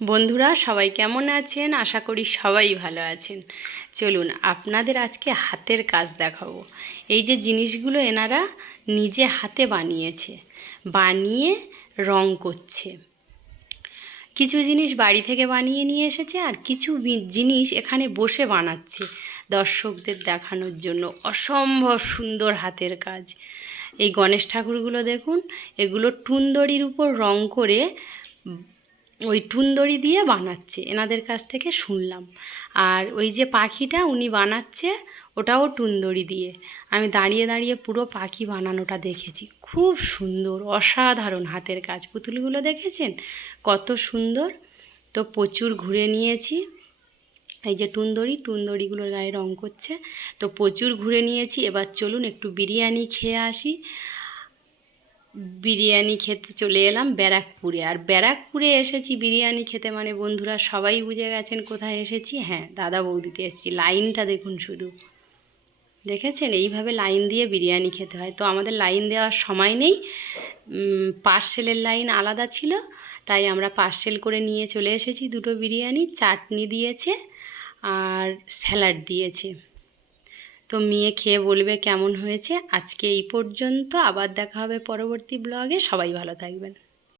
বন্ধুরা সবাই কেমন আছেন? আশা করি সবাই ভালো আছেন। চলুন আপনাদের আজকে হাতের কাজ দেখাবো। এই যে জিনিসগুলো এনারা নিজে হাতে বানিয়েছে, বানিয়ে রং করছে। কিছু জিনিস বাড়ি থেকে বানিয়ে নিয়ে এসেছে, আর কিছু জিনিস এখানে বসে বানাচ্ছে দর্শকদের দেখানোর জন্য। অসম্ভব সুন্দর হাতের কাজ। এই গণেশ ঠাকুরগুলো দেখুন, এগুলো টুনদড়ির উপর রং করে ওই টুনদড়ি দিয়ে বানাচ্ছে, এনাদের কাছ থেকে শুনলাম। আর ওই যে পাখিটা উনি বানাচ্ছে, ওটাও টুনদড়ি দিয়ে। আমি দাঁড়িয়ে দাঁড়িয়ে পুরো পাখি বানানোটা দেখেছি। খুব সুন্দর, অসাধারণ হাতের কাজ। পুতুলগুলো দেখেছেন কত সুন্দর। তো প্রচুর ঘুরে নিয়েছি। এই যে টুনদড়িগুলোর গায়ে রং করছে। তো প্রচুর ঘুরে নিয়েছি। এবার চলুন একটু বিরিয়ানি খেয়ে আসি। বিরিয়ানি খেতে চলে এলাম ব্যারাকপুরে। আর ব্যারাকপুরে এসেছি বিরিয়ানি খেতে মানে বন্ধুরা সবাই বুঝে গেছেন কোথায় এসেছি। হ্যাঁ, দাদা বৌদিতে এসেছি। লাইনটা দেখুন শুধু, দেখেছেন? এইভাবে লাইন দিয়ে বিরিয়ানি খেতে হয়। তো আমাদের লাইন দেওয়ার সময় নেই, পার্সেলের লাইন আলাদা ছিল, তাই আমরা পার্সেল করে নিয়ে চলে এসেছি। দুটো বিরিয়ানি, চাটনি দিয়েছে আর স্যালাড দিয়েছে। তো মেয়ে খেয়ে বলবে কেমন হয়েছে। আজকে এই পর্যন্ত, আবার দেখা হবে পরবর্তী ব্লগে। সবাই ভালো থাকবেন।